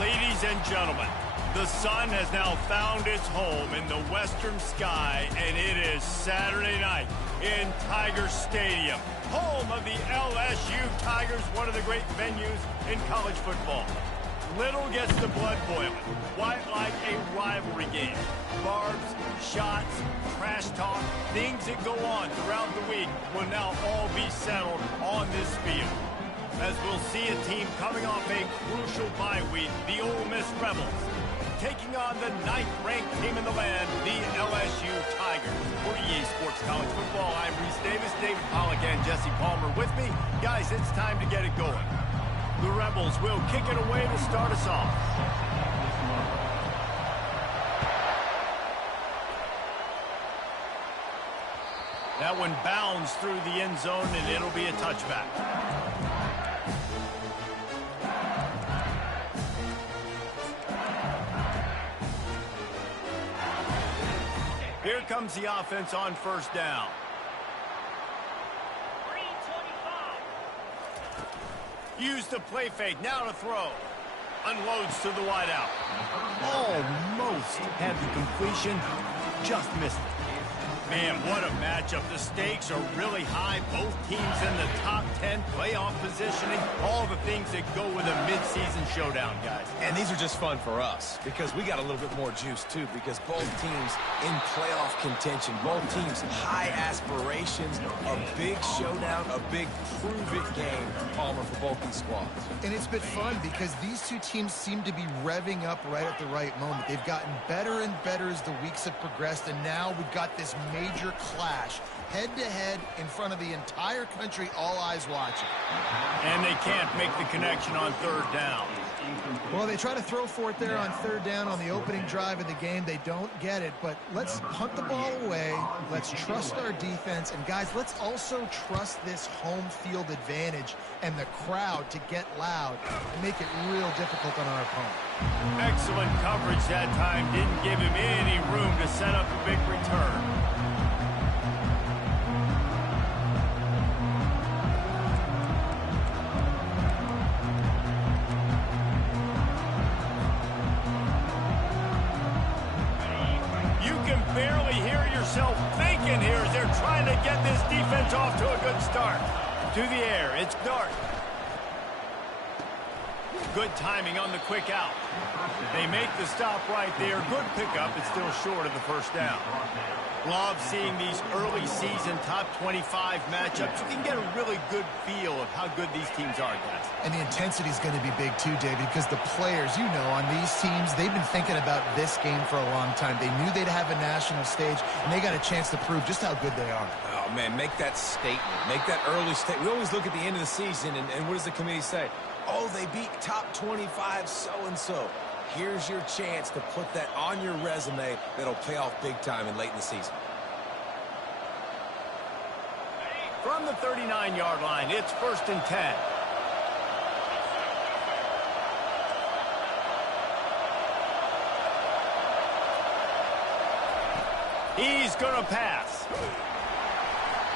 Ladies and gentlemen, the sun has now found its home in the western sky, and it is Saturday night in Tiger Stadium, home of the LSU Tigers, one of the great venues in college football. Little gets the blood boiling, quite like a rivalry game. Barbs, shots, trash talk, things that go on throughout the week will now all be settled on this field. As we'll see a team coming off a crucial bye week, the Ole Miss Rebels, taking on the 9th-ranked team in the land, the LSU Tigers. For EA Sports College Football, I'm Reese Davis, David Pollack, and Jesse Palmer with me. Guys, it's time to get it going. The Rebels will kick it away to start us off. That one bounds through the end zone, and it'll be a touchback. Here comes the offense on first down. Used the play fake, now to throw. Unloads to the wideout. Almost had the completion, just missed it. Man, what a matchup. The stakes are really high. Both teams in the top 10, playoff positioning, all the things that go with a midseason showdown, guys. And these are just fun for us because we got a little bit more juice, too, because both teams in playoff contention, both teams high aspirations, a big showdown, a big prove-it game, Palmer, for both these squads. And it's been fun because these two teams seem to be revving up right at the right moment. They've gotten better and better as the weeks have progressed, and now we've got this major clash, head-to-head, in front of the entire country, all eyes watching. And they can't make the connection on third down. Well, they try to throw for it there on third down on the opening drive of the game. They don't get it, but let's punt the ball away. Let's trust our defense. And, guys, let's also trust this home field advantage and the crowd to get loud and make it real difficult on our opponent. Excellent coverage that time. Didn't give him any room to set up a big return. Barely hear yourself thinking here as they're trying to get this defense off to a good start. To the air, it's Dart. Good timing on the quick out. They make the stop right there. Good pickup. It's still short of the first down. Love seeing these early season top 25 matchups. You can get a really good feel of how good these teams are, guys. And the intensity is going to be big too, David, because the players, you know, on these teams, they've been thinking about this game for a long time. They knew they'd have a national stage, and they got a chance to prove just how good they are. Oh, man, make that statement. Make that early statement. We always look at the end of the season, and what does the committee say? Oh, they beat top 25 so-and-so. Here's your chance to put that on your resume that'll pay off big time and late in the season. From the 39-yard line, it's 1st and 10. He's going to pass.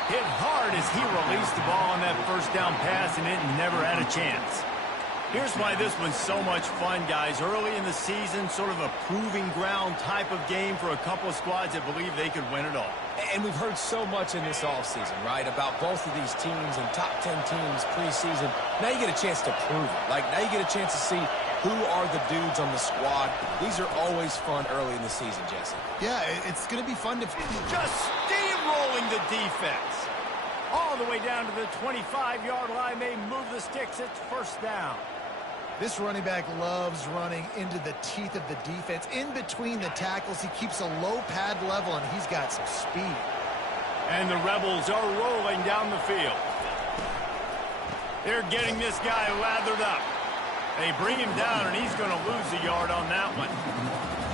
Hit hard as he released the ball on that first down pass, and it never had a chance. Here's why this one's so much fun, guys. Early in the season, sort of a proving ground type of game for a couple of squads that believe they could win it all. And we've heard so much in this offseason, right, about both of these teams and top 10 teams preseason. Now you get a chance to prove it. Like, now you get a chance to see who are the dudes on the squad. These are always fun early in the season, Jesse. Yeah, it's going to be fun to... Just steamrolling the defense. All the way down to the 25-yard line. They move the sticks. It's first down. This running back loves running into the teeth of the defense. In between the tackles, he keeps a low pad level, and he's got some speed. And the Rebels are rolling down the field. They're getting this guy lathered up. They bring him down, and he's going to lose a yard on that one.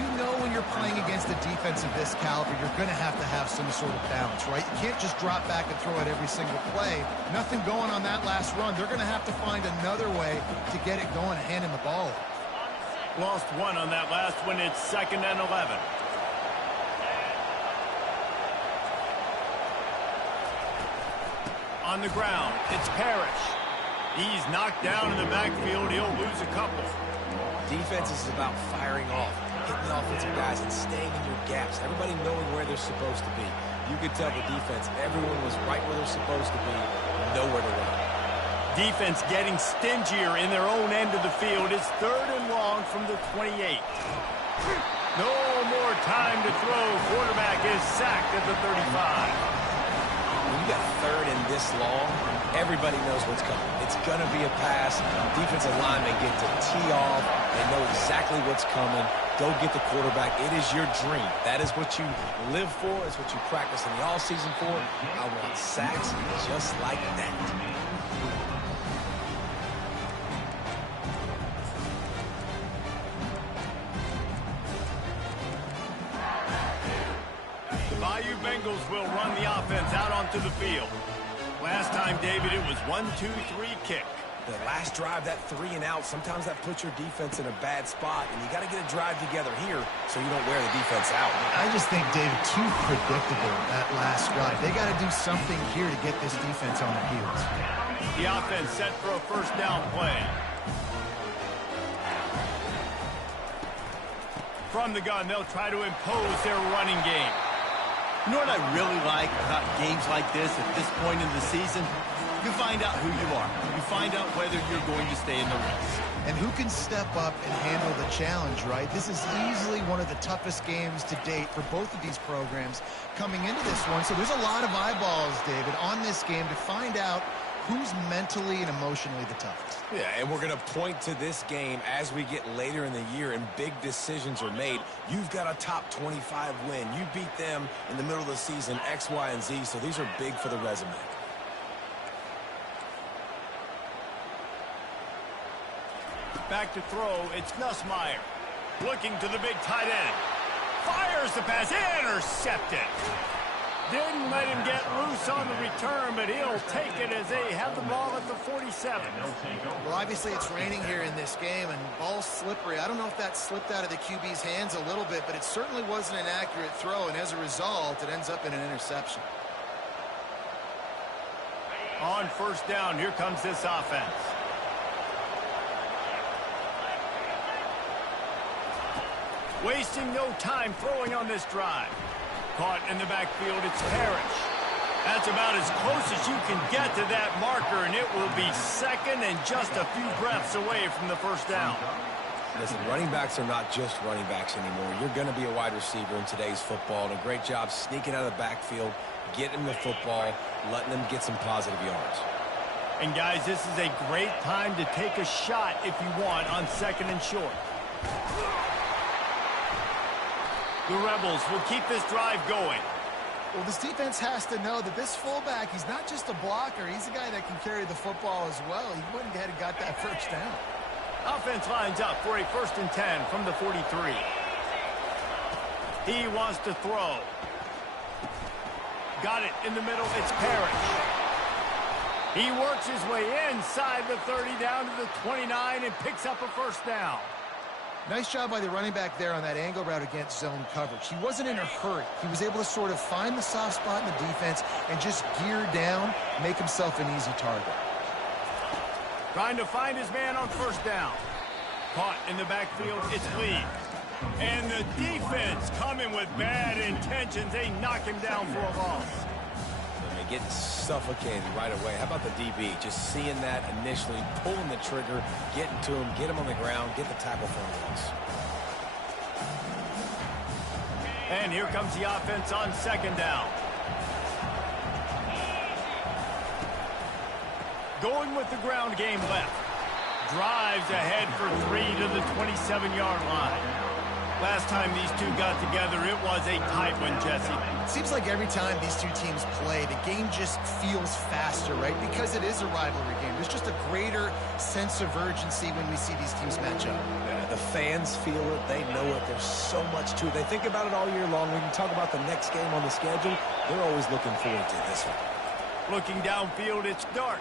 You know when you're playing against a defense of this caliber, you're going to have some sort of balance, right? You can't just drop back and throw it every single play. Nothing going on that last run. They're going to have to find another way to get it going and handing the ball. Lost one on that last one. It's 2nd and 11. On the ground, it's Parrish. He's knocked down in the backfield. He'll lose a couple. Defense is about firing off, hitting the offensive guys, and staying in your gaps. Everybody knowing where they're supposed to be. You could tell the defense, everyone was right where they're supposed to be, nowhere to run. Defense getting stingier in their own end of the field. It's 3rd and long from the 28. No more time to throw. Quarterback is sacked at the 35. When you got 3rd and this long, everybody knows what's coming. It's going to be a pass. Defensive linemen get to tee off. They know exactly what's coming. Go get the quarterback. It is your dream. That is what you live for. It's what you practice in the offseason for. I want sacks just like that. Bayou Bengals will run the offense out onto the field. Last time, David, it was 1-2-3 kick. The last drive, that 3 and out, sometimes that puts your defense in a bad spot, and you got to get a drive together here so you don't wear the defense out. I just think, David, too predictable that last drive. They got to do something here to get this defense on their heels. The offense set for a 1st down play. From the gun, they'll try to impose their running game. You know what I really like about games like this at this point in the season? You find out who you are. You find out whether you're going to stay in the race. And who can step up and handle the challenge, right? This is easily one of the toughest games to date for both of these programs coming into this one. So there's a lot of eyeballs, David, on this game to find out who's mentally and emotionally the toughest. Yeah, and we're going to point to this game as we get later in the year and big decisions are made. You've got a top 25 win. You beat them in the middle of the season, X, Y, and Z, so these are big for the resume. Back to throw, it's Nussmeier. Looking to the big tight end. Fires the pass, intercepted. Didn't let him get loose on the return, but he'll take it as they have the ball at the 47. Well, obviously it's raining here in this game, and ball's slippery. I don't know if that slipped out of the QB's hands a little bit, but it certainly wasn't an accurate throw, and as a result, it ends up in an interception. On 1st down, here comes this offense. Wasting no time throwing on this drive. Caught in the backfield, it's Parrish. That's about as close as you can get to that marker, and it will be 2nd and just a few breaths away from the 1st down. Listen, running backs are not just running backs anymore. You're going to be a wide receiver in today's football, and a great job sneaking out of the backfield, getting the football, letting them get some positive yards. And, guys, this is a great time to take a shot if you want on 2nd and short. The Rebels will keep this drive going. Well, this defense has to know that this fullback, he's not just a blocker. He's a guy that can carry the football as well. He went ahead and got that 1st down. Offense lines up for a 1st and 10 from the 43. He wants to throw. Got it in the middle. It's Parrish. He works his way inside the 30 down to the 29 and picks up a 1st down. Nice job by the running back there on that angle route against zone coverage. He wasn't in a hurry. He was able to sort of find the soft spot in the defense and just gear down, make himself an easy target. Trying to find his man on 1st down. Caught in the backfield, it's Lee. And the defense coming with bad intentions. They knock him down for a loss. Getting suffocated right away. How about the DB? Just seeing that initially, pulling the trigger, getting to him, get him on the ground, get the tackle for a loss. And here comes the offense on 2nd down. Going with the ground game left. Drives ahead for 3 to the 27-yard line. Last time these two got together, it was a tight one, Jesse. It seems like every time these two teams play, the game just feels faster, right? Because it is a rivalry game. There's just a greater sense of urgency when we see these teams match up. Yeah, the fans feel it. They know it. There's so much to it. They think about it all year long. We can talk about the next game on the schedule. They're always looking forward to this one. Looking downfield, it's Dart.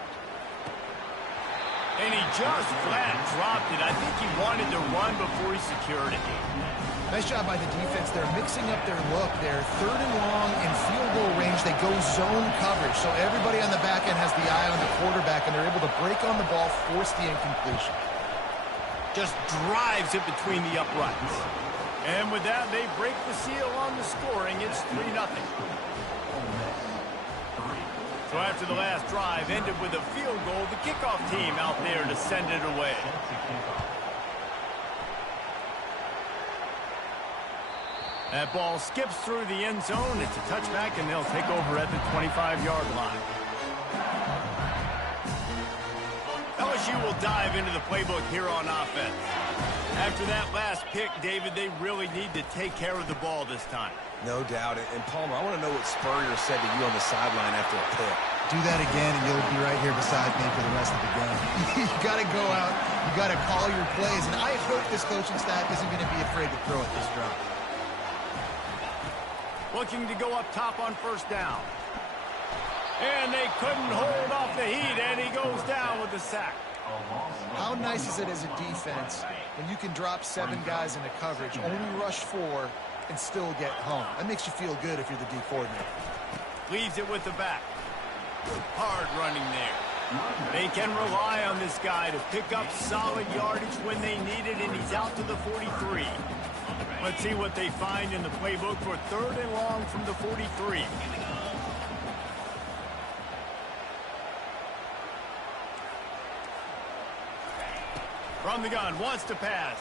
And he just flat dropped it. I think he wanted to run before he secured it. Nice job by the defense. They're mixing up their look. They're 3rd and long in field goal range. They go zone coverage. So everybody on the back end has the eye on the quarterback, and they're able to break on the ball, force the incompletion. Just drives it between the uprights. And with that, they break the seal on the scoring. It's 3-0. So after the last drive ended with a field goal, the kickoff team out there to send it away. That ball skips through the end zone. It's a touchback, and they'll take over at the 25-yard line. LSU will dive into the playbook here on offense. After that last pick, David, they really need to take care of the ball this time. No doubt. And Palmer, I want to know what Spurrier said to you on the sideline after a pick. Do that again, and you'll be right here beside me for the rest of the game. You got to go out. You got to call your plays, and I hope this coaching staff isn't going to be afraid to throw at this drive. Looking to go up top on first down. And they couldn't hold off the heat, and he goes down with the sack. How nice is it as a defense when you can drop 7 guys into coverage, only rush 4, and still get home? That makes you feel good if you're the D coordinator. Leaves it with the back. Hard running there. They can rely on this guy to pick up solid yardage when they need it, and he's out to the 43. Let's see what they find in the playbook for 3rd and long from the 43. From the gun, wants to pass.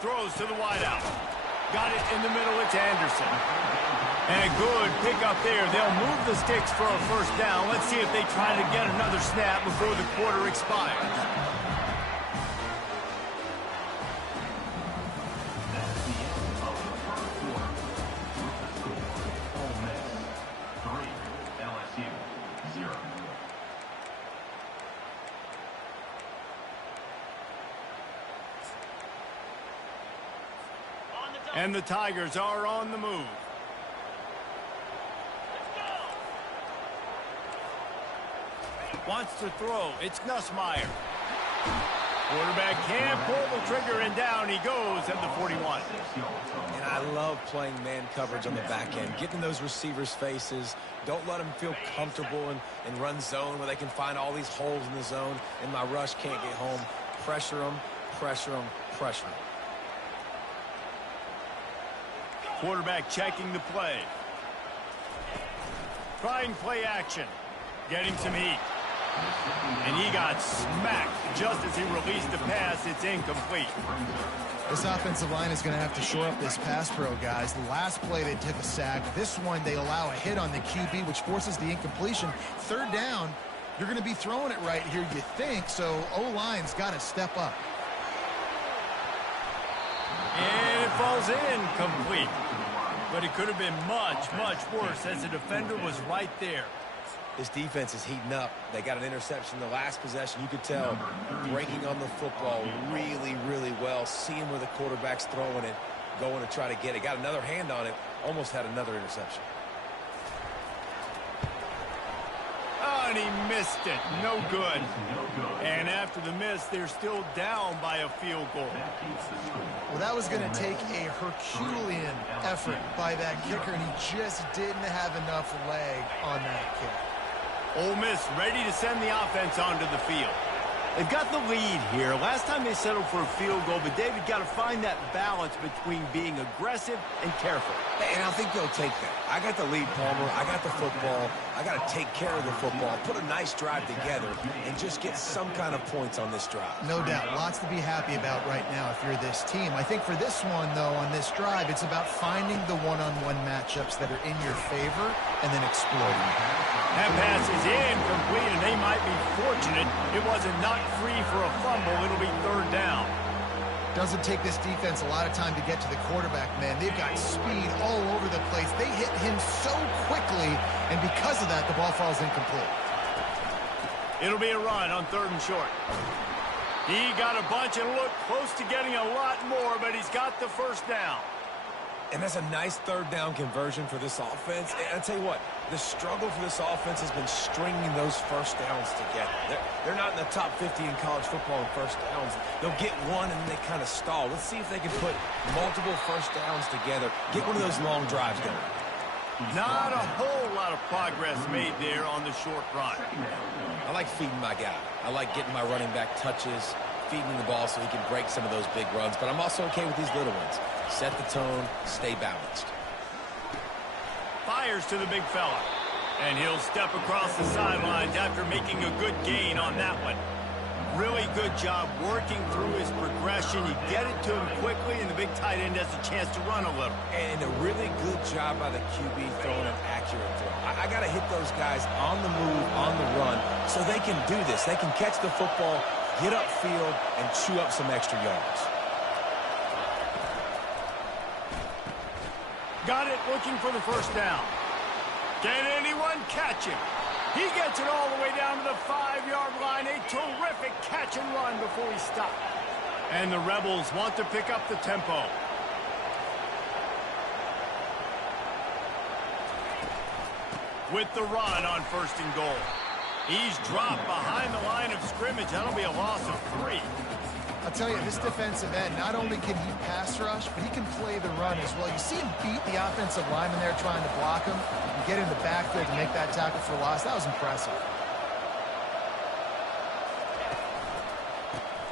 Throws to the wideout. Got it in the middle, it's Anderson. And a good pickup there. They'll move the sticks for a first down. Let's see if they try to get another snap before the quarter expires. And the Tigers are on the move. Wants to throw. It's Nussmeier. Quarterback can't pull the trigger, and down he goes at the 41. And I love playing man coverage on the back end. Getting those receivers' faces. Don't let them feel comfortable and run zone where they can find all these holes in the zone, and my rush can't get home. Pressure them, pressure them, pressure them. Quarterback checking the play. Trying play action. Getting some heat. And he got smacked just as he released the pass. It's incomplete. This offensive line is going to have to shore up this pass pro, guys. The last play they took a sack. This one they allow a hit on the QB, which forces the incompletion. 3rd down, you're going to be throwing it right here, you think. So O-line's got to step up. And it falls in complete. But it could have been much, much worse as the defender was right there. This defense is heating up. They got an interception the last possession. You could tell breaking on the football really, really well. Seeing where the quarterback's throwing it, going to try to get it. Got another hand on it. Almost had another interception. Oh, and he missed it. No good. And after the miss, they're still down by a field goal. Well, that was going to take a Herculean effort by that kicker, and he just didn't have enough leg on that kick. Ole Miss ready to send the offense onto the field. They've got the lead here. Last time they settled for a field goal, but David got to find that balance between being aggressive and careful. And I think they'll take that. I got the lead, Palmer. I got the football. I got to take care of the football, put a nice drive together, and just get some kind of points on this drive. No doubt. Lots to be happy about right now if you're this team. I think for this one, though, on this drive, it's about finding the one-on-one matchups that are in your favor and then exploiting. That pass is incomplete, and they might be fortunate it wasn't knocked free for a fumble. It'll be 3rd down. Doesn't take this defense a lot of time to get to the quarterback, man. They've got speed all over the place. They hit him so quickly, and because of that, the ball falls incomplete. It'll be a run on 3rd and short. He got a bunch and looked close to getting a lot more, but he's got the first down. And that's a nice 3rd down conversion for this offense. And I'll tell you what, the struggle for this offense has been stringing those first downs together. They're not in the top 50 in college football in first downs. They'll get one and then they kind of stall. Let's see if they can put multiple first downs together. Get one of those long drives going. Not a whole lot of progress made there on the short run. I like feeding my guy. I like getting my running back touches, feeding him the ball so he can break some of those big runs, but I'm also okay with these little ones. Set the tone, stay balanced. Fires to the big fella. And he'll step across the sidelines after making a good gain on that one. Really good job working through his progression. You get it to him quickly, and the big tight end has a chance to run a little. And a really good job by the QB throwing an accurate throw. I got to hit those guys on the move, on the run, so they can do this. They can catch the football, get upfield, and chew up some extra yards. Got it, looking for the first down. Can anyone catch him? He gets it all the way down to the 5-yard line. A terrific catch and run before he stopped. And the Rebels want to pick up the tempo. With the run on 1st and goal. He's dropped behind the line of scrimmage. That'll be a loss of 3. I'll tell you, this defensive end, not only can he pass rush, but he can play the run as well. You see him beat the offensive lineman there trying to block him and get in the backfield to make that tackle for loss. That was impressive.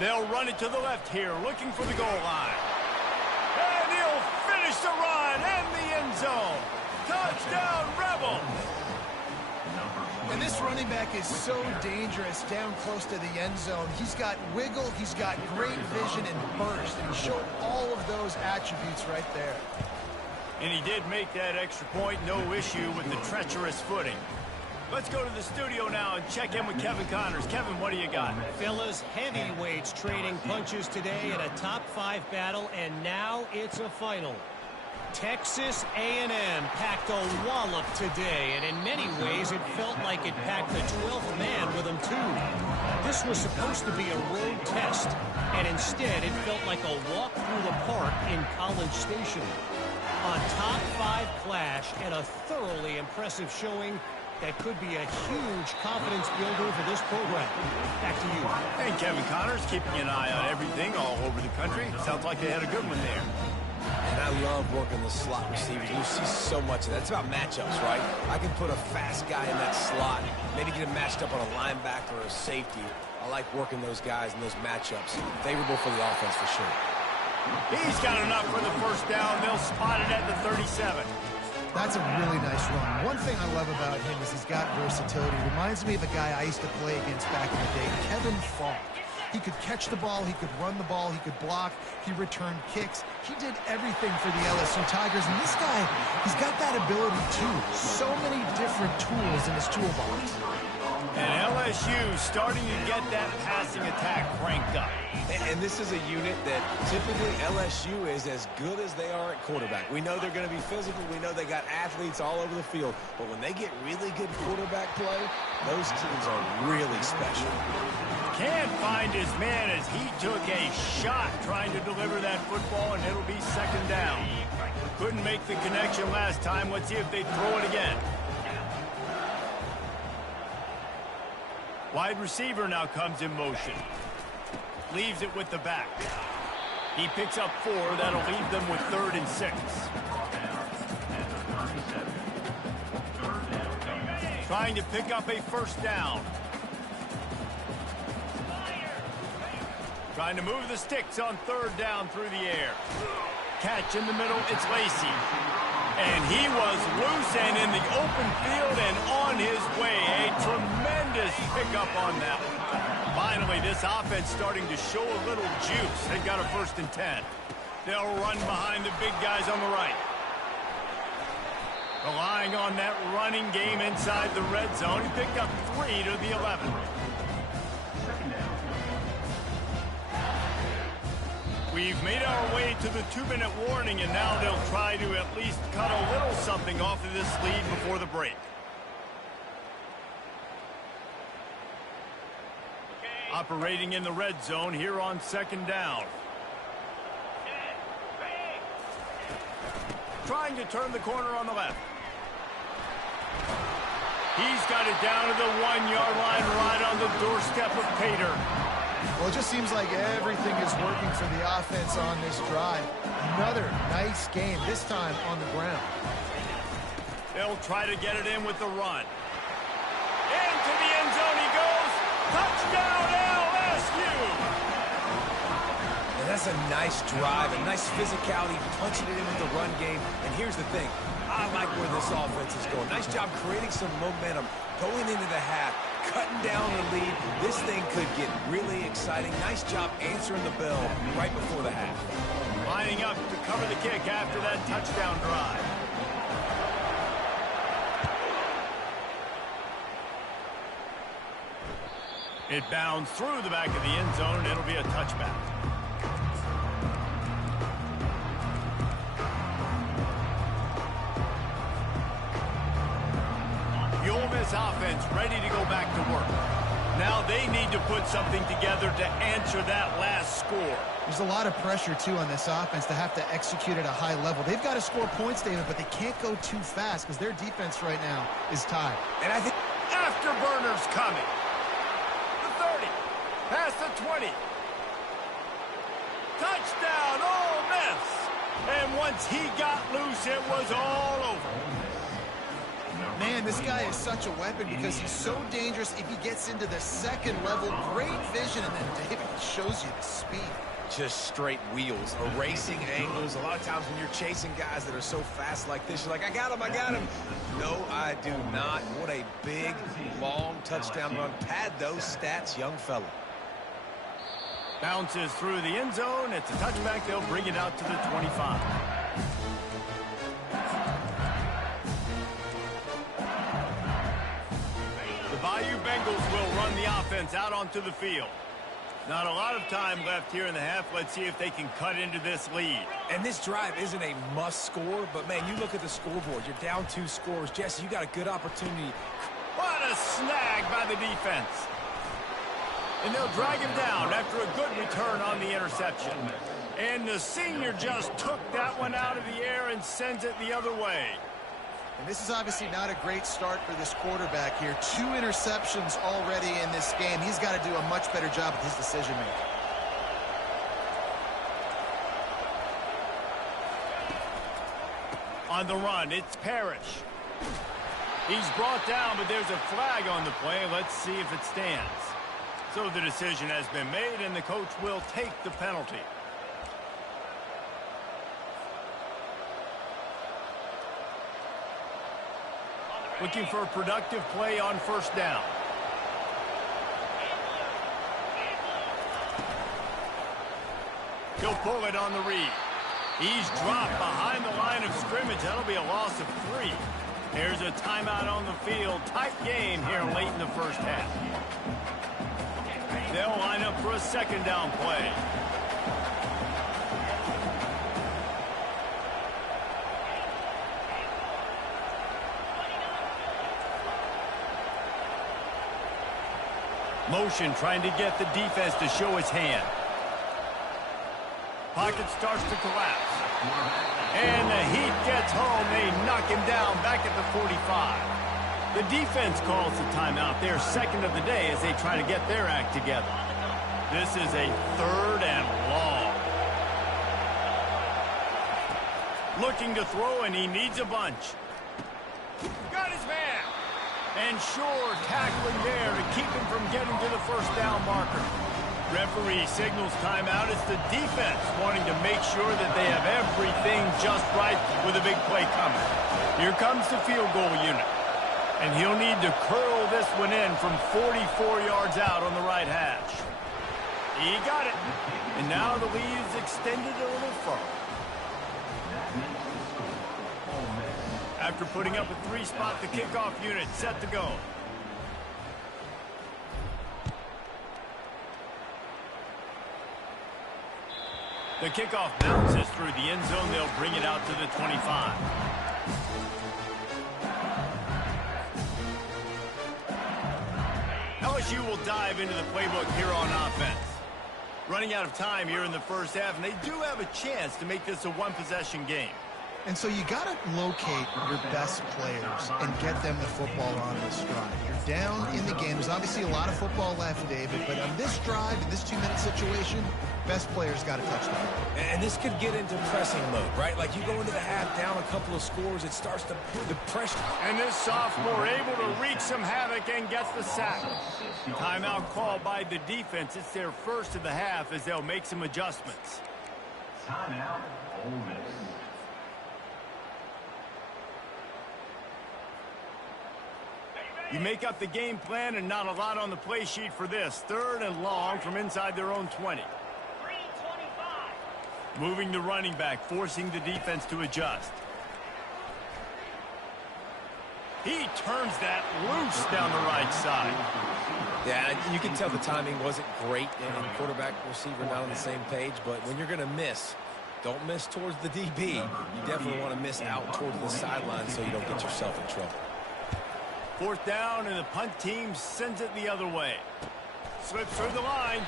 They'll run it to the left here, looking for the goal line. And he'll finish the run and the end zone. Touchdown, Rebels! And this running back is so dangerous down close to the end zone. He's got wiggle, he's got great vision and burst, and he showed all of those attributes right there. And he did make that extra point, no issue with the treacherous footing. Let's go to the studio now and check in with Kevin Connors. Kevin, what do you got? Fellas, heavyweights trading punches today in a top-5 battle, and now it's a final. Texas A&M packed a wallop today, and in many ways it felt like it packed the 12th man with them too. This was supposed to be a road test, and instead it felt like a walk through the park in College Station. A top-5 clash and a thoroughly impressive showing that could be a huge confidence builder for this program. Back to you. Hey, Kevin Connors, keeping an eye on everything all over the country. Sounds like they had a good one there. And I love working the slot receivers. You see so much of that. It's about matchups, right? I can put a fast guy in that slot, maybe get him matched up on a linebacker or a safety. I like working those guys in those matchups. Favorable for the offense for sure. He's got enough for the first down. They'll spot it at the 37. That's a really nice run. One thing I love about him is he's got versatility. Reminds me of a guy I used to play against back in the day, Kevin Falk. He could catch the ball, he could run the ball, he could block, he returned kicks. He did everything for the LSU Tigers, and this guy, he's got that ability too. So many different tools in his toolbox. And LSU starting to get that passing attack cranked up. And this is a unit that typically LSU is as good as they are at quarterback. We know they're going to be physical. We know they got athletes all over the field. But when they get really good quarterback play, those teams are really special. Can't find his man as he took a shot trying to deliver that football, and it'll be 2nd down. Couldn't make the connection last time. Let's see if they throw it again. Wide receiver now comes in motion. Leaves it with the back. He picks up 4. That'll leave them with 3rd and 6. Trying to pick up a first down. Trying to move the sticks on 3rd down through the air. Catch in the middle, it's Lacy. And he was loose and in the open field and on his way. A tremendous pickup on that one. Finally, this offense starting to show a little juice. They've got a 1st and 10. They'll run behind the big guys on the right. Relying on that running game inside the red zone. He picked up 3 to the 11. We've made our way to the 2-minute warning, and now they'll try to at least cut a little something off of this lead before the break. Operating in the red zone here on 2nd down. Trying to turn the corner on the left. He's got it down to the 1-yard line right on the doorstep of Pater. Well, it just seems like everything is working for the offense on this drive. Another nice game, this time on the ground. They'll try to get it in with the run. Into the end zone he goes. Touchdown LSU! that's a nice drive, a nice physicality, punching it in with the run game. And here's the thing. I like where this offense is going. Nice job creating some momentum, going into the half, cutting down the lead. This thing could get really exciting. Nice job answering the bell right before the half. Lining up to cover the kick after that touchdown drive. It bounds through the back of the end zone, and it'll be a touchback. The Ole Miss offense ready to go back to work. Now they need to put something together to answer that last score. There's a lot of pressure, too, on this offense to have to execute at a high level. They've got to score points, David, but they can't go too fast because their defense right now is tied. And I think Afterburners coming. The 30. Past the 20. Touchdown, Ole Miss. And once he got loose, it was all over. Man, this guy is such a weapon because he's so dangerous if he gets into the second level. Great vision, and then David shows you the speed. just straight wheels, erasing angles. A lot of times when you're chasing guys that are so fast like this, you're like, I got him. No, I do not. What a big, long touchdown run. Pad those stats, young fella. Bounces through the end zone. It's a touchback. They'll bring it out to the 25. The Bayou Bengals will run the offense out onto the field. Not a lot of time left here in the half. Let's see if they can cut into this lead. And this drive isn't a must score, but, man, you look at the scoreboard. You're down 2 scores. Jesse, you got a good opportunity. What a snag by the defense. And they'll drag him down after a good return on the interception. And the senior just took that one out of the air and sends it the other way. And this is obviously not a great start for this quarterback here. 2 interceptions already in this game. He's got to do a much better job with his decision-making. On the run, it's Parrish. He's brought down, but there's a flag on the play. Let's see if it stands. So the decision has been made, and the coach will take the penalty. Looking for a productive play on first down. He'll pull it on the read. He's dropped behind the line of scrimmage. That'll be a loss of 3. There's a timeout on the field. Tight game here late in the first half. They'll line up for a second down play. Motion trying to get the defense to show his hand. Pocket starts to collapse. And the heat gets home. They knock him down back at the 45. The defense calls the timeout. They're second of the day as they try to get their act together. This is a 3rd and long. Looking to throw, and he needs a bunch. Got his man. And sure, tackling there to keep him from getting to the first down marker. Referee signals timeout. It's the defense wanting to make sure that they have everything just right with a big play coming. Here comes the field goal unit. And he'll need to curl this one in from 44 yards out on the right hash. He got it. And now the lead is extended a little further. After putting up a 3-spot, the kickoff unit set to go. The kickoff bounces through the end zone. They'll bring it out to the 25. LSU will dive into the playbook here on offense. Running out of time here in the first half, and they do have a chance to make this a one-possession game. And so you got to locate your best players and get them the football on this drive. You're down in the game. There's obviously a lot of football left, David, but on this drive, in this 2-minute situation, best player's got to touch the ball. And this could get into pressing mode, right? Like you go into the half down a couple of scores, it starts to the pressure. And this sophomore able to wreak some havoc and gets the sack. Timeout called by the defense. It's their first of the half as they'll make some adjustments. Timeout, Ole Miss. You make up the game plan and not a lot on the play sheet for this. 3rd and long from inside their own 20. Moving the running back, forcing the defense to adjust. He turns that loose down the right side. Yeah, you can tell the timing wasn't great, and quarterback receiver not on the same page, but when you're going to miss, don't miss towards the DB. You definitely want to miss out towards the sideline so you don't get yourself in trouble. 4th down, and the punt team sends it the other way. Slips through the line.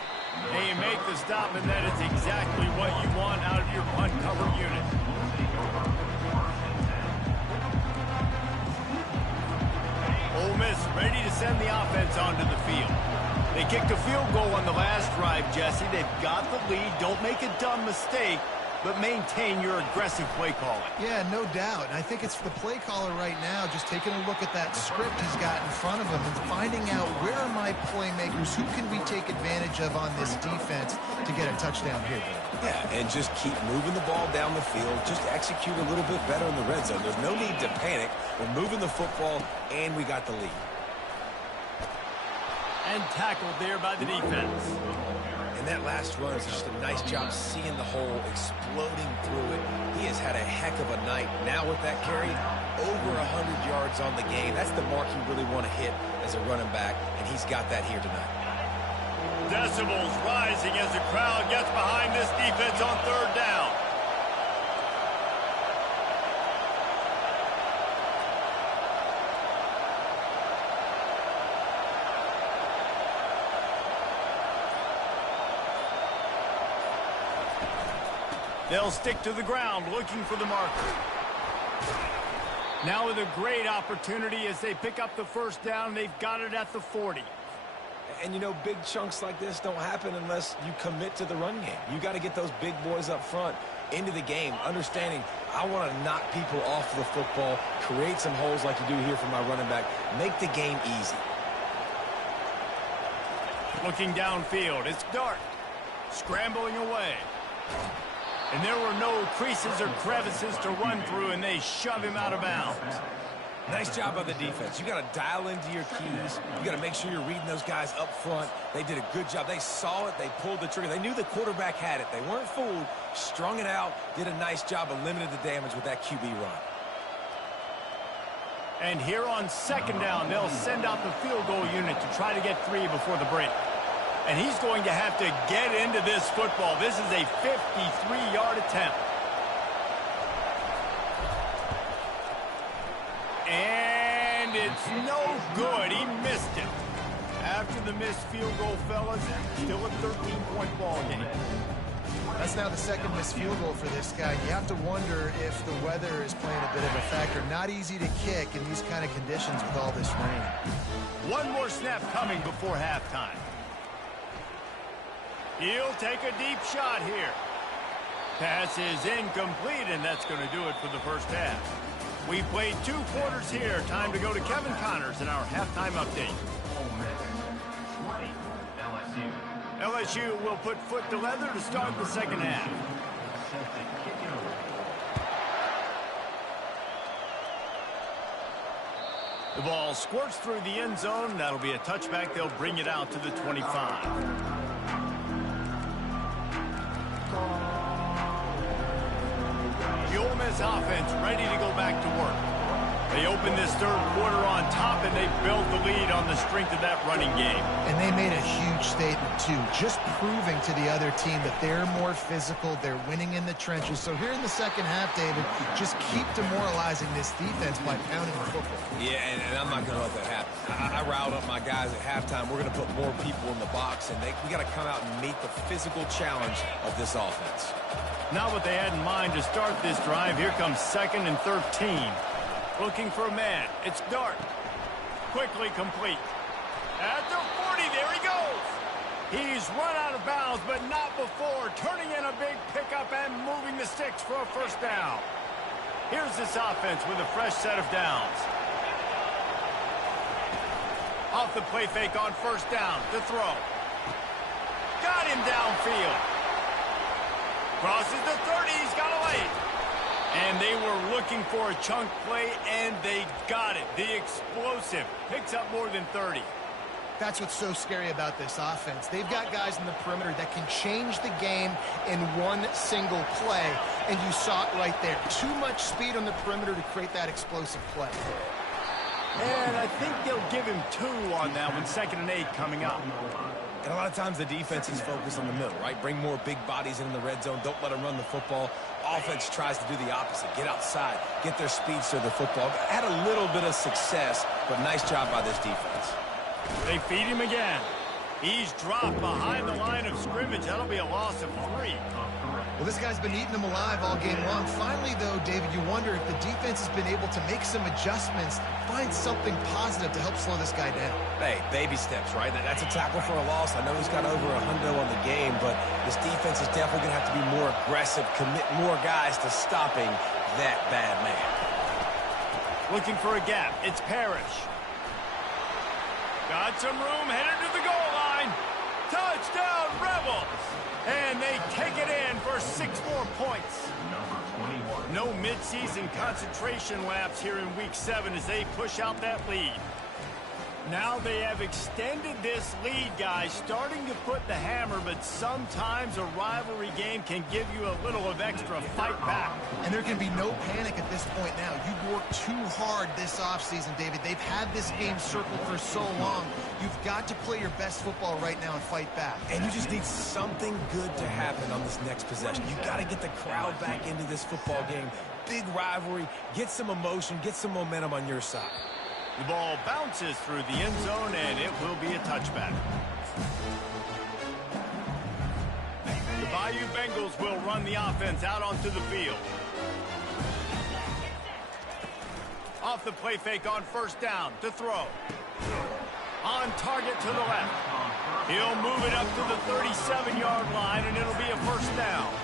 They make the stop, and that is exactly what you want out of your punt cover unit. Ole Miss ready to send the offense onto the field. They kicked a field goal on the last drive, Jesse. They've got the lead. Don't make a dumb mistake, but maintain your aggressive play calling. Yeah, no doubt. And I think it's the play caller right now just taking a look at that script he's got in front of him and finding out where are my playmakers, who can we take advantage of on this defense to get a touchdown here. Yeah, and just keep moving the ball down the field. Just execute a little bit better in the red zone. There's no need to panic. We're moving the football, and we got the lead. And tackled there by the defense. And that last run is just a nice job seeing the hole, exploding through it. He has had a heck of a night. Now with that carry, over 100 yards on the game. That's the mark you really want to hit as a running back, and he's got that here tonight. Decibels rising as the crowd gets behind this defense on 3rd down. They'll stick to the ground looking for the marker. Now with a great opportunity as they pick up the 1st down. They've got it at the 40. And, you know, big chunks like this don't happen unless you commit to the run game. You got to get those big boys up front into the game, understanding I want to knock people off the football, create some holes like you do here for my running back, make the game easy. Looking downfield, it's Dart, scrambling away. And there were no creases or crevices to run through, and they shove him out of bounds. Nice job by the defense. You got to dial into your keys. You got to make sure you're reading those guys up front. They did a good job. They saw it. They pulled the trigger. They knew the quarterback had it. They weren't fooled. Strung it out. Did a nice job of limiting the damage with that QB run. And here on 2nd down, they'll send out the field goal unit to try to get 3 before the break. And he's going to have to get into this football. This is a 53-yard attempt. And it's no good. He missed it. After the missed field goal, fellas, still a 13-point ball game. That's now the 2nd missed field goal for this guy. You have to wonder if the weather is playing a bit of a factor. Not easy to kick in these kind of conditions with all this rain. One more snap coming before halftime. He'll take a deep shot here. Pass is incomplete, and that's going to do it for the 1st half. We played 2 quarters here. Time to go to Kevin Connors in our halftime update. LSU will put foot to leather to start the 2nd half. The ball squirts through the end zone. That'll be a touchback. They'll bring it out to the 25. The Ole Miss offense ready to go back to work. They opened this 3rd quarter on top, and they built the lead on the strength of that running game. And they made a huge statement, too, just proving to the other team that they're more physical, they're winning in the trenches. So here in the 2nd half, David, just keep demoralizing this defense by pounding the football. Yeah, and I'm not going to let that happen. I riled up my guys at halftime. We're going to put more people in the box, and we got to come out and meet the physical challenge of this offense. Not what they had in mind to start this drive. Here comes 2nd and 13. Looking for a man. It's Dart. Quickly complete. At the 40, there he goes. He's run out of bounds, but not before turning in a big pickup and moving the sticks for a first down. Here's this offense with a fresh set of downs. Off the play fake on first down. The throw. Got him downfield. Crosses the 30. He's got a lane. And they were looking for a chunk play, and they got it. The explosive picks up more than 30. That's what's so scary about this offense. They've got guys in the perimeter that can change the game in one single play, and you saw it right there. Too much speed on the perimeter to create that explosive play. And I think they'll give him 2 on that one, 2nd and 8 coming up. And a lot of times the defense is focused on the middle, right? Bring more big bodies in the red zone. Don't let them run the football. Offense tries to do the opposite. Get outside. Get their speedster the football. Had a little bit of success, but nice job by this defense. They feed him again. He's dropped behind the line of scrimmage. That'll be a loss of 3. Well, this guy's been eating them alive all game long. Finally, though, David, you wonder if the defense has been able to make some adjustments, find something positive to help slow this guy down. Hey, baby steps, right? That's a tackle for a loss. I know he's got over 100 on the game, but this defense is definitely going to have to be more aggressive, commit more guys to stopping that bad man. Looking for a gap. It's Parrish. Got some room, headed to the goal line. Touchdown, Rebels! And they take it in for 6 more points. No midseason concentration laps here in Week 7 as they push out that lead. Now they have extended this lead, guys, starting to put the hammer, but sometimes a rivalry game can give you a little of extra fight back. And there can be no panic at this point now. You've worked too hard this offseason, David. They've had this game circled for so long. You've got to play your best football right now and fight back. And you just need something good to happen on this next possession. You got to get the crowd back into this football game. Big rivalry. Get some emotion. Get some momentum on your side. The ball bounces through the end zone, and it will be a touchback. The Bayou Bengals will run the offense out onto the field. Off the play fake on first down to throw. On target to the left. He'll move it up to the 37-yard line, and it'll be a first down.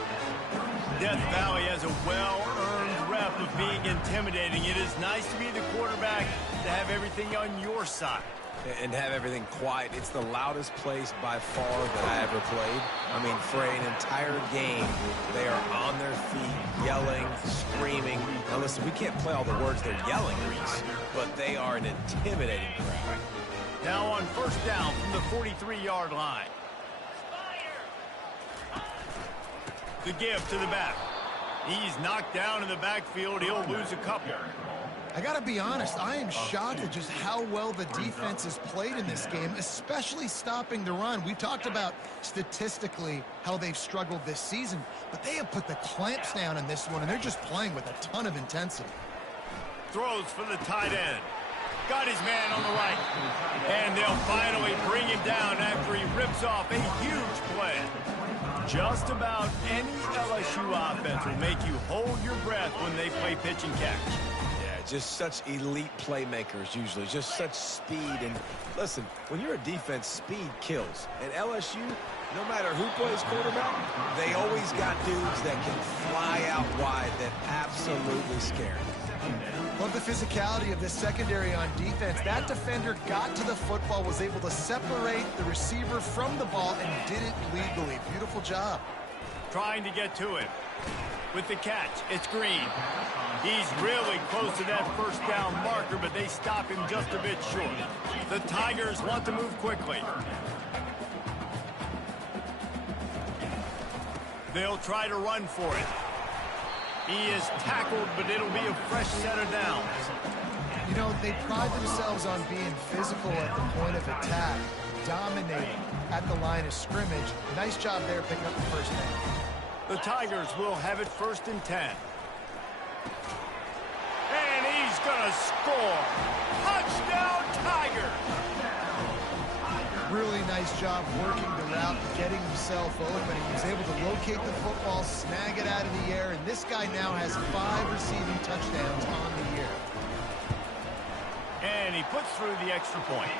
Death Valley has a well-earned rep of being intimidating. It is nice to be the quarterback, to have everything on your side. And have everything quiet. It's the loudest place by far that I ever played. I mean, for an entire game, they are on their feet, yelling, screaming. Now listen, we can't play all the words they're yelling, Reese, but they are an intimidating crowd. Now on first down from the 43-yard line. The give to the back. He's knocked down in the backfield. He'll lose a couple. I got to be honest, I am shocked at just how well the defense has played in this game, especially stopping the run. We've talked about statistically how they've struggled this season, but they have put the clamps down in this one, and they're just playing with a ton of intensity. Throws for the tight end. Got his man on the right. And they'll finally bring him down after he rips off a huge play. Just about any LSU offense will make you hold your breath when they play pitch and catch. Just such elite playmakers usually, just such speed. And listen, when you're a defense, speed kills. And LSU, no matter who plays quarterback, they always got dudes that can fly out wide that absolutely scare them. Love the physicality of this secondary on defense. That defender got to the football, was able to separate the receiver from the ball, and did it legally. Beautiful job. Trying to get to it. With the catch, it's Green. He's really close to that first down marker, but they stop him just a bit short. The Tigers want to move quickly. They'll try to run for it. He is tackled, but it'll be a fresh set of downs. You know, they pride themselves on being physical at the point of attack, dominating at the line of scrimmage. Nice job there picking up the first down. The Tigers will have it 1st and 10. And he's going to score. Touchdown, Tigers! Really nice job working the route, getting himself open. He was able to locate the football, snag it out of the air, and this guy now has 5 receiving touchdowns on the year. And he puts through the extra point.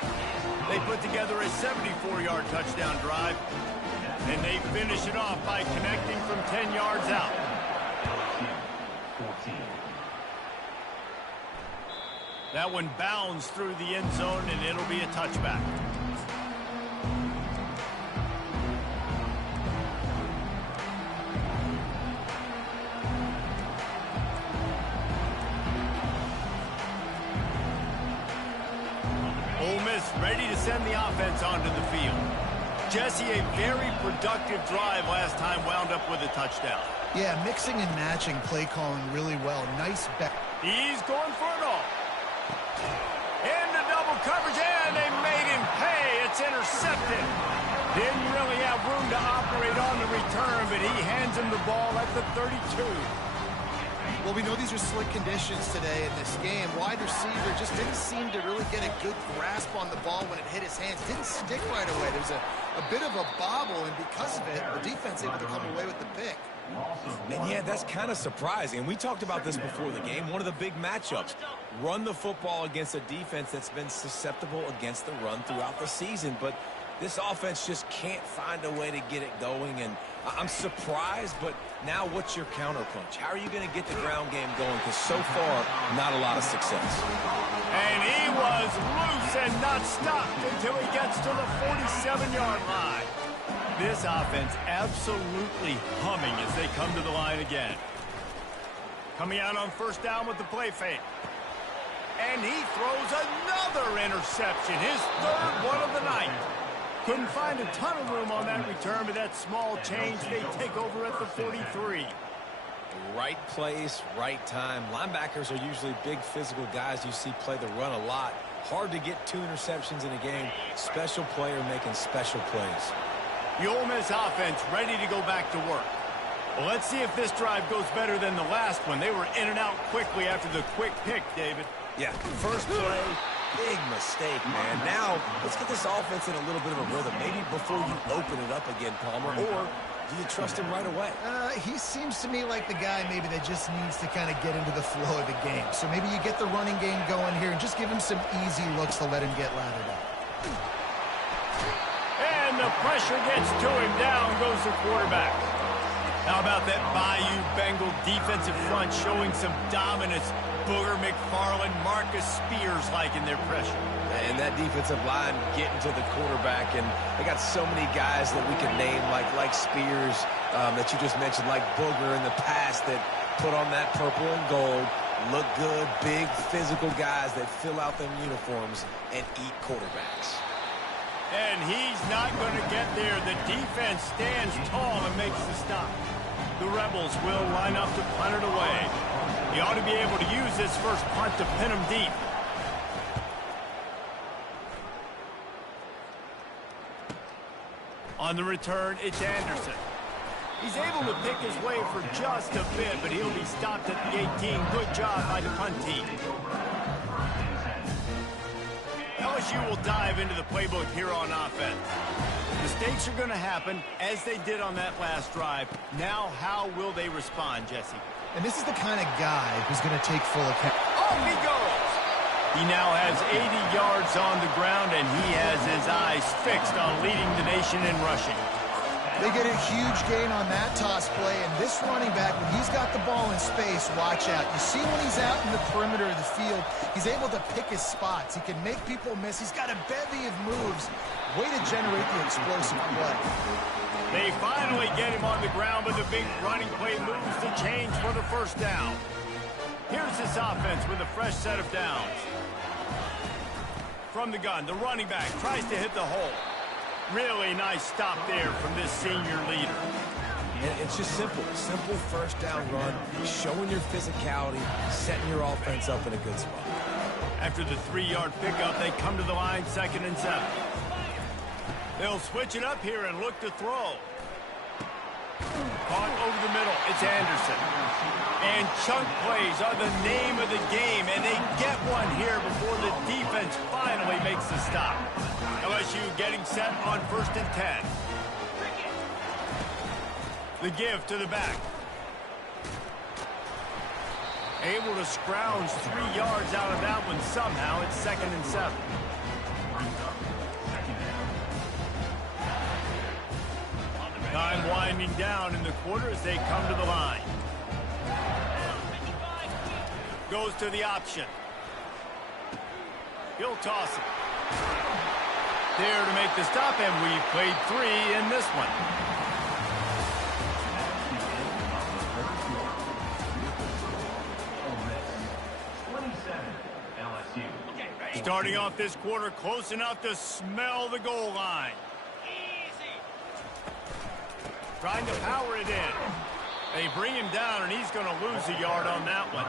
They put together a 74-yard touchdown drive. And they finish it off by connecting from 10 yards out. 14. That one bounds through the end zone, and it'll be a touchback. Ole Miss ready to send the offense onto the field. Jesse, a very productive drive last time wound up with a touchdown. Yeah, mixing and matching play calling really well. Nice bet. He's going for it all. Into double coverage, and they made him pay. It's intercepted. Didn't really have room to operate on the return, but he hands him the ball at the 32. Well, we know these are slick conditions today in this game. Wide receiver just didn't seem to really get a good grasp on the ball when it hit his hands. Didn't stick right away. There's a bit of a bobble, and because of it, the defense able to come away with the pick. And yeah, that's kind of surprising. And we talked about this before the game. One of the big matchups. Run the football against a defense that's been susceptible against the run throughout the season. But this offense just can't find a way to get it going. And I'm surprised, but now what's your counterpunch? How are you going to get the ground game going? Because so far, not a lot of success. And he was loose and not stopped until he gets to the 47-yard line. This offense absolutely humming as they come to the line again. Coming out on first down with the play fake. And he throws another interception, his third one of the night. Couldn't find a ton of room on that return, but that small change, they take over at the 43. Right place, right time. Linebackers are usually big physical guys you see play the run a lot. Hard to get 2 interceptions in a game. Special player making special plays. The Ole Miss offense ready to go back to work. Well, let's see if this drive goes better than the last one. They were in and out quickly after the quick pick, David. Yeah, first play, big mistake, man. Now, let's get this offense in a little bit of a rhythm. Maybe before you open it up again, Palmer, or do you trust him right away? He seems to me like the guy maybe that just needs to kind of get into the flow of the game. So maybe you get the running game going here and just give him some easy looks to let him get lathered up. And the pressure gets to him. Down goes the quarterback. How about that Bayou Bengal defensive front showing some dominance? Booger McFarland, Marcus Spears liking their pressure. And that defensive line getting to the quarterback, and they got so many guys that we can name like Spears that you just mentioned, like Booger in the past that put on that purple and gold, look good, big physical guys that fill out them uniforms and eat quarterbacks. And he's not going to get there. The defense stands tall and makes the stop. The Rebels will line up to punt it away. He ought to be able to use this first punt to pin him deep. On the return, it's Anderson. He's able to pick his way for just a bit, but he'll be stopped at the 18. Good job by the punt team. LSU will dive into the playbook here on offense. Mistakes are going to happen, as they did on that last drive. Now, how will they respond, Jesse? And this is the kind of guy who's going to take full account. Off he goes! He now has 80 yards on the ground, and he has his eyes fixed on leading the nation in rushing. They get a huge gain on that toss play, and this running back, when he's got the ball in space, watch out. You see when he's out in the perimeter of the field, he's able to pick his spots. He can make people miss. He's got a bevy of moves. Way to generate the explosive play. They finally get him on the ground, but the big running play moves the change for the first down. Here's this offense with a fresh set of downs. From the gun, the running back tries to hit the hole. Really nice stop there from this senior leader. And it's just simple. Simple first down run, showing your physicality, setting your offense up in a good spot. After the 3-yard pickup, they come to the line 2nd and 7. They'll switch it up here and look to throw. Caught over the middle. It's Anderson. And chunk plays are the name of the game, and they get one here before the defense finally makes the stop. LSU getting set on 1st and 10. The give to the back. Able to scrounge 3 yards out of that one somehow. It's 2nd and 7. Time winding down in the quarter as they come to the line. Goes to the option. He'll toss it. There to make the stop, and we've played 3 in this one. Starting off this quarter close enough to smell the goal line. Trying to power it in. They bring him down, and he's going to lose a yard on that one.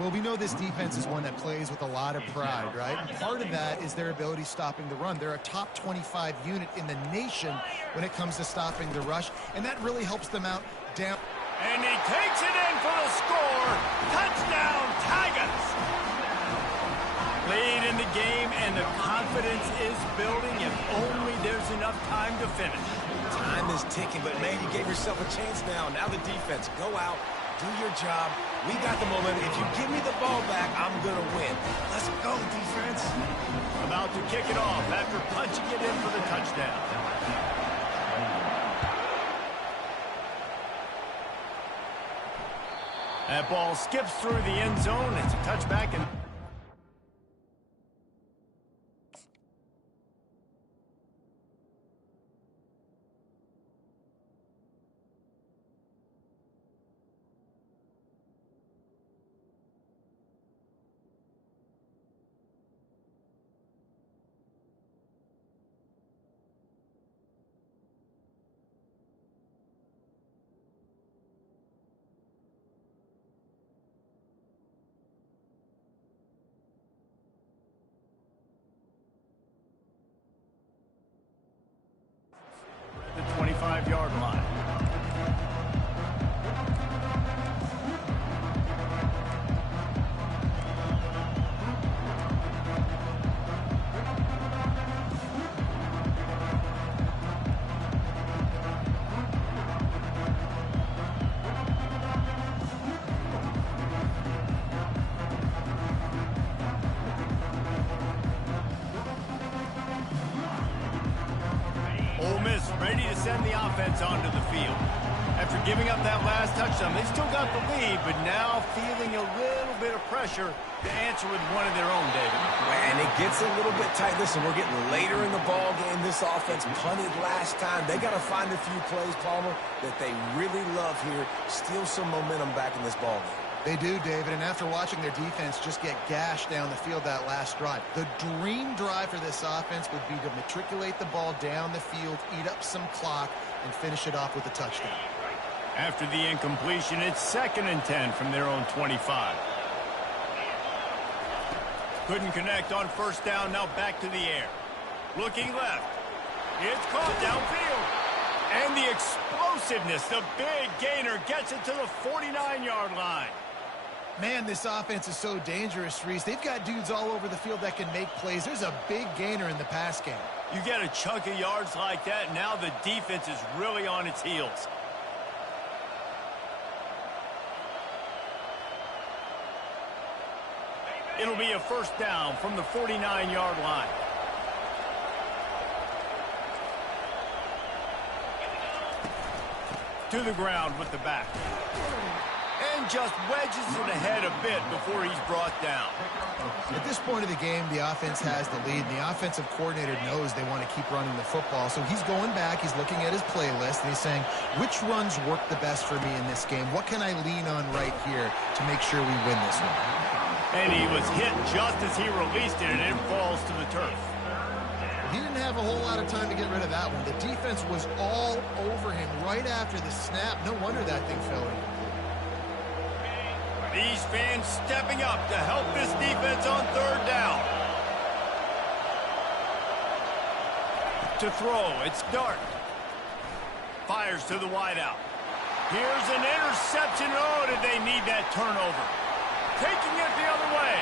Well, we know this defense is one that plays with a lot of pride, right? And part of that is their ability stopping the run. They're a top 25 unit in the nation when it comes to stopping the rush, and that really helps them out down. And he takes it in for the score. Touchdown, Tigers! Late in the game, and the confidence is building if only there's enough time to finish. Time is ticking, but, man, you gave yourself a chance now. Now the defense, go out, do your job. We got the momentum. If you give me the ball back, I'm going to win. Let's go, defense. About to kick it off after punching it in for the touchdown. That ball skips through the end zone. It's a touchback. And the 25-yard line. Ole Miss ready to send the offense onto the field. After giving up that last touchdown, they still got the lead, but now feeling a little bit of pressure to answer with one of their own, David. And it gets a little bit tight. Listen, we're getting later in the ball game. This offense punted last time. They got to find a few plays, Palmer, that they really love here. Steal some momentum back in this ball game. They do, David, and after watching their defense just get gashed down the field that last drive, the dream drive for this offense would be to matriculate the ball down the field, eat up some clock, and finish it off with a touchdown. After the incompletion, it's 2nd and 10 from their own 25. Couldn't connect on first down, now back to the air. Looking left. It's caught downfield. And the explosiveness, the big gainer gets it to the 49-yard line. Man, this offense is so dangerous, Reese. They've got dudes all over the field that can make plays. There's a big gainer in the pass game. You get a chunk of yards like that, now the defense is really on its heels. It'll be a first down from the 49-yard line. To the ground with the back. And just wedges it ahead a bit before he's brought down. At this point of the game, the offense has the lead, and the offensive coordinator knows they want to keep running the football. So he's going back, he's looking at his playlist, and he's saying, which runs work the best for me in this game? What can I lean on right here to make sure we win this one? And he was hit just as he released it, and it falls to the turf. He didn't have a whole lot of time to get rid of that one. The defense was all over him right after the snap. No wonder that thing fell in. These fans stepping up to help this defense on third down. To throw, it's Dart. Fires to the wideout. Here's an interception. Oh, did they need that turnover? Taking it the other way.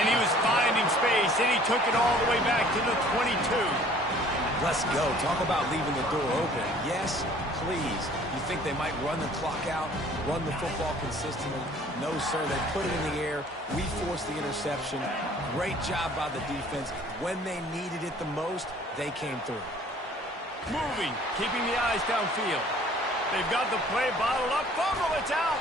And he was finding space, and he took it all the way back to the 22. Let's go. Talk about leaving the door open. Yes, please. You think they might run the clock out, run the football consistently? No, sir. They put it in the air. We forced the interception. Great job by the defense. When they needed it the most, they came through. Moving, keeping the eyes downfield. They've got the play bottled up. Fumble, it's out.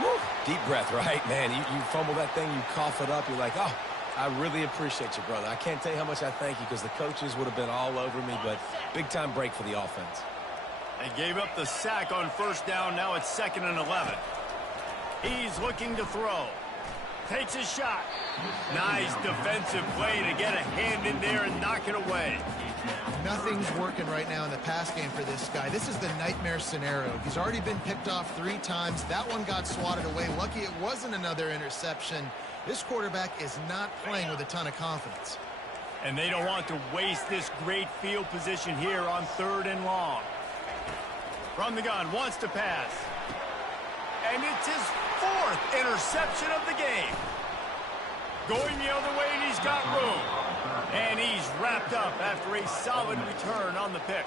Woo. Deep breath, right, man? You fumble that thing, you cough it up. You're like, oh, I really appreciate you, brother. I can't tell you how much I thank you because the coaches would have been all over me, but big-time break for the offense. They gave up the sack on first down. Now it's 2nd and 11. He's looking to throw. Takes a shot. Nice defensive play to get a hand in there and knock it away. Nothing's working right now in the pass game for this guy. This is the nightmare scenario. He's already been picked off 3 times. That one got swatted away. Lucky it wasn't another interception. This quarterback is not playing with a ton of confidence. And they don't want to waste this great field position here on 3rd and long. From the gun, wants to pass. And it's his 4th interception of the game. Going the other way, and he's got room. And he's wrapped up after a solid return on the pick.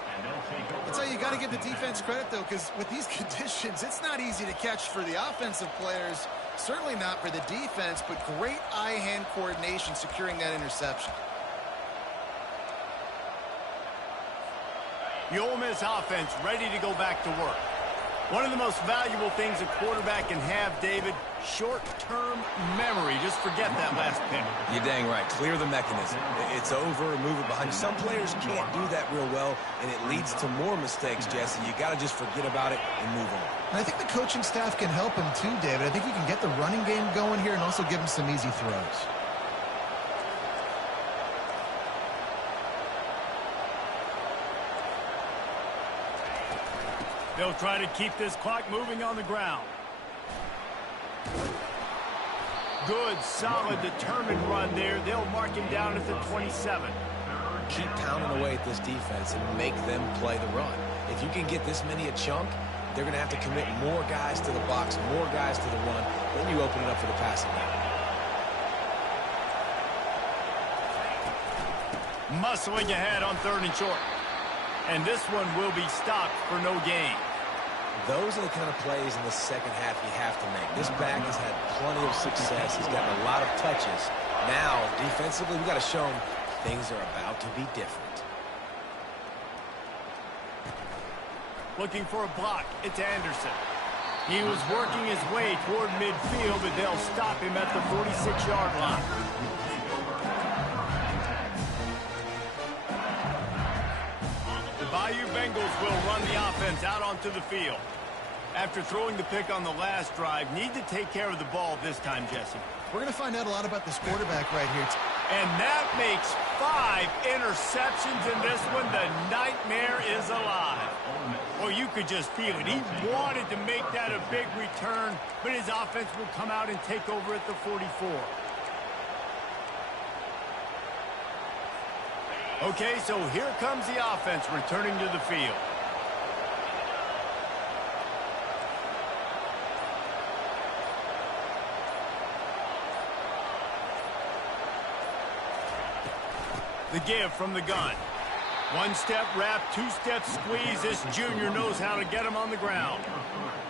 I'll tell you, you got to give the defense credit, though, because with these conditions, it's not easy to catch for the offensive players. Certainly not for the defense, but great eye-hand coordination securing that interception. The Ole Miss offense ready to go back to work. One of the most valuable things a quarterback can have, David, short-term memory. Just forget that last pick. You're dang right. Clear the mechanism. It's over, move it behind you. Some players can't do that real well, and it leads to more mistakes, Jesse. You got to just forget about it and move on. And I think the coaching staff can help him too, David. I think you can get the running game going here and also give him some easy throws. They'll try to keep this clock moving on the ground. Good, solid, determined run there. They'll mark him down at the 27. Keep pounding away at this defense and make them play the run. If you can get this many a chunk, they're going to have to commit more guys to the box, more guys to the run. Then you open it up for the passing game. Muscling ahead on 3rd and short. And this one will be stopped for no gain. Those are the kind of plays in the second half you have to make. This back has had plenty of success. He's gotten a lot of touches. Now, defensively, we've got to show him things are about to be different. Looking for a block. It's Anderson. He was working his way toward midfield, but they'll stop him at the 46-yard line. The Bayou Bengals will run the offense out onto the field. After throwing the pick on the last drive, need to take care of the ball this time, Jesse. We're going to find out a lot about this quarterback right here. And that makes 5 interceptions in this one. The nightmare is alive. Well, you could just feel it. He wanted to make that a big return, but his offense will come out and take over at the 44. Okay, so here comes the offense returning to the field. The give from the gun. 1-step wrap, 2-step squeeze. This junior knows how to get him on the ground.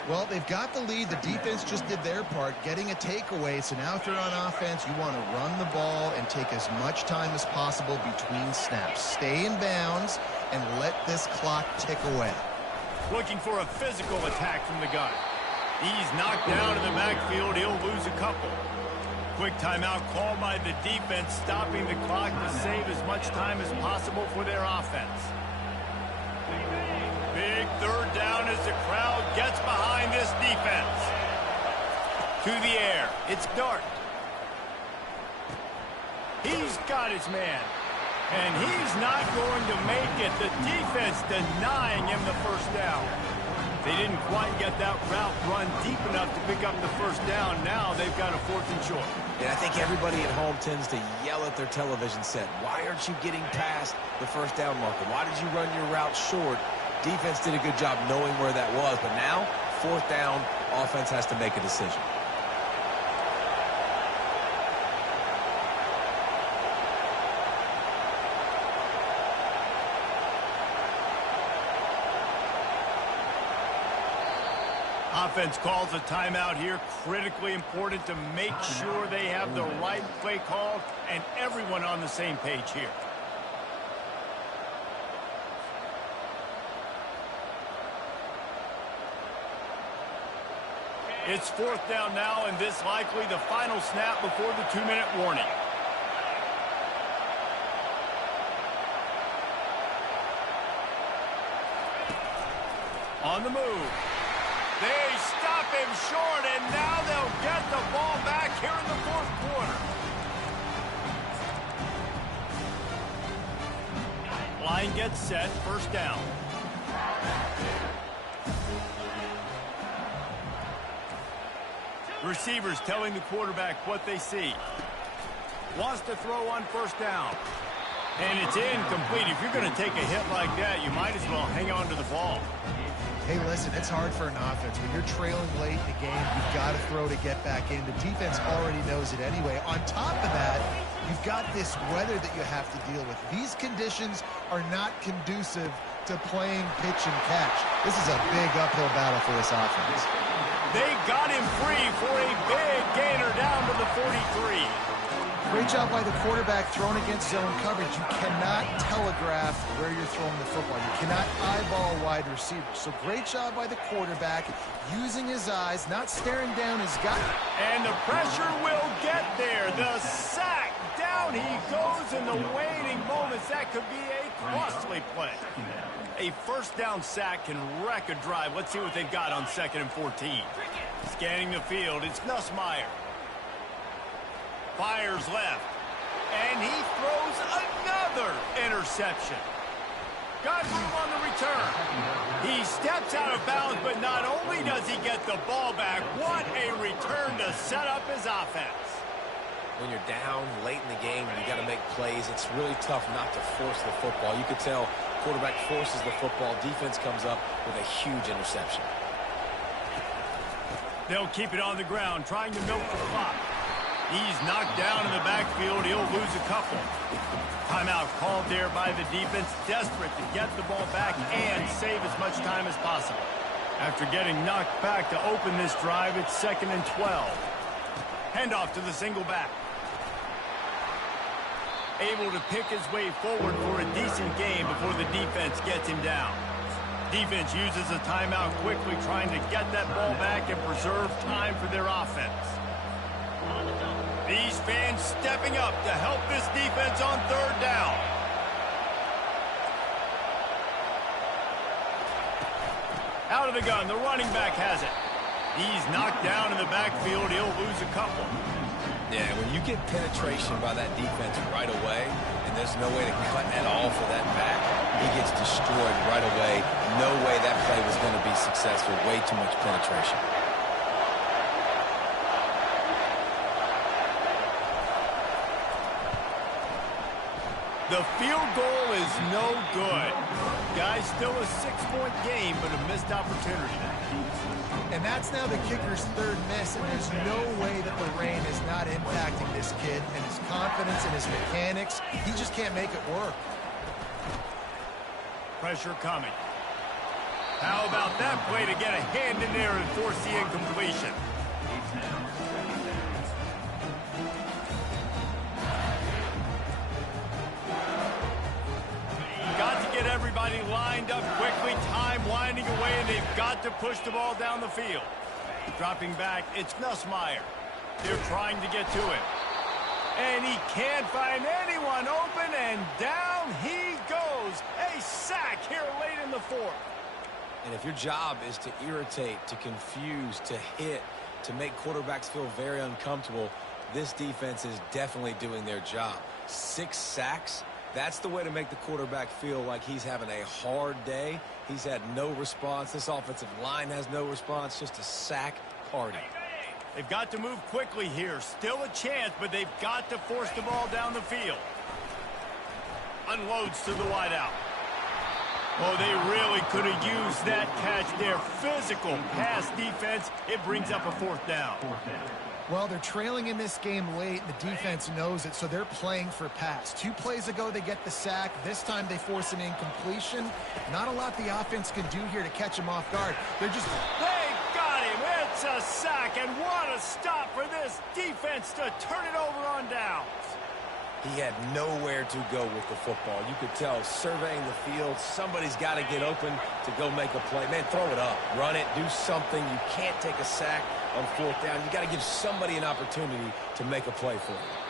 Well, they've got the lead. The defense just did their part, getting a takeaway. So now if you're on offense, you want to run the ball and take as much time as possible between snaps. Stay in bounds and let this clock tick away. Looking for a physical attack from the gun. He's knocked down in the backfield. He'll lose a couple. Quick timeout called by the defense, stopping the clock to save as much time as possible for their offense. Big 3rd down as the crowd gets behind this defense. To the air. It's Dart. He's got his man. And he's not going to make it. The defense denying him the first down. They didn't quite get that route run deep enough to pick up the first down. Now they've got a 4th and short. And I think everybody at home tends to yell at their television set. Why aren't you getting past the first down marker? Why did you run your route short? Defense did a good job knowing where that was. But now, 4th down, offense has to make a decision. Offense calls a timeout here. Critically important to make sure they have the right play called and everyone on the same page here. It's 4th down now, and this likely the final snap before the 2-minute warning. On the move. They stop him short, and now they'll get the ball back here in the 4th quarter. Line gets set, 1st down. Receivers telling the quarterback what they see. Wants to throw on 1st down. And it's incomplete. If you're going to take a hit like that, you might as well hang on to the ball. Hey, listen, it's hard for an offense. When you're trailing late in the game, you've got to throw to get back in. The defense already knows it anyway. On top of that, you've got this weather that you have to deal with. These conditions are not conducive to playing pitch and catch. This is a big uphill battle for this offense. They got him free for a big gainer down to the 43. Great job by the quarterback throwing against zone coverage. You cannot telegraph where you're throwing the football. You cannot eyeball wide receivers. So great job by the quarterback using his eyes, not staring down his gut. And the pressure will get there. The sack. Down he goes in the waning moments. That could be a costly play. A 1st down sack can wreck a drive. Let's see what they've got on 2nd and 14. Scanning the field, it's Nussmeier. Fires left. And he throws another interception. Got room on the return. He steps out of bounds, but not only does he get the ball back, what a return to set up his offense. When you're down late in the game and you got to make plays, it's really tough not to force the football. You could tell quarterback forces the football. Defense comes up with a huge interception. They'll keep it on the ground, trying to milk the clock. He's knocked down in the backfield. He'll lose a couple. Timeout called there by the defense, desperate to get the ball back and save as much time as possible. After getting knocked back to open this drive, it's 2nd and 12. Handoff to the single back. Able to pick his way forward for a decent game before the defense gets him down. Defense uses a timeout quickly, trying to get that ball back and preserve time for their offense. These fans stepping up to help this defense on 3rd down. Out of the gun, the running back has it. He's knocked down in the backfield. He'll lose a couple. Yeah, when you get penetration by that defense right away, and there's no way to cut at all for that back, he gets destroyed right away. No way that play was going to be successful. Way too much penetration. The field goal is no good. Guys, still a 6-point game, but a missed opportunity. And that's now the kicker's 3rd miss, and there's no way that the rain is not impacting this kid and his confidence and his mechanics. He just can't make it work. Pressure coming. How about that play to get a hand in there and force the incompletion? Got to get everybody lined up quickly, time winding away, and they've got to push the ball down the field. Dropping back, it's Nussmeier. They're trying to get to him. And he can't find anyone open, and down he goes. A sack here late in the 4th. And if your job is to irritate, to confuse, to hit, to make quarterbacks feel very uncomfortable, this defense is definitely doing their job. 6 sacks. That's the way to make the quarterback feel like he's having a hard day. He's had no response. This offensive line has no response. Just a sack party. They've got to move quickly here. Still a chance, but they've got to force the ball down the field. Unloads to the wideout. Oh, they really could have used that catch there. Physical pass defense. It brings up a 4th down. Well, they're trailing in this game late. The defense knows it, so they're playing for pass. 2 plays ago, they get the sack. This time, they force an incompletion. Not a lot the offense can do here to catch them off guard. They're just... They got him! That's a sack, and what a stop for this defense to turn it over on downs. He had nowhere to go with the football. You could tell, surveying the field, somebody's got to get open to go make a play. Man, throw it up, run it, do something. You can't take a sack on fourth down. You got to give somebody an opportunity to make a play for it.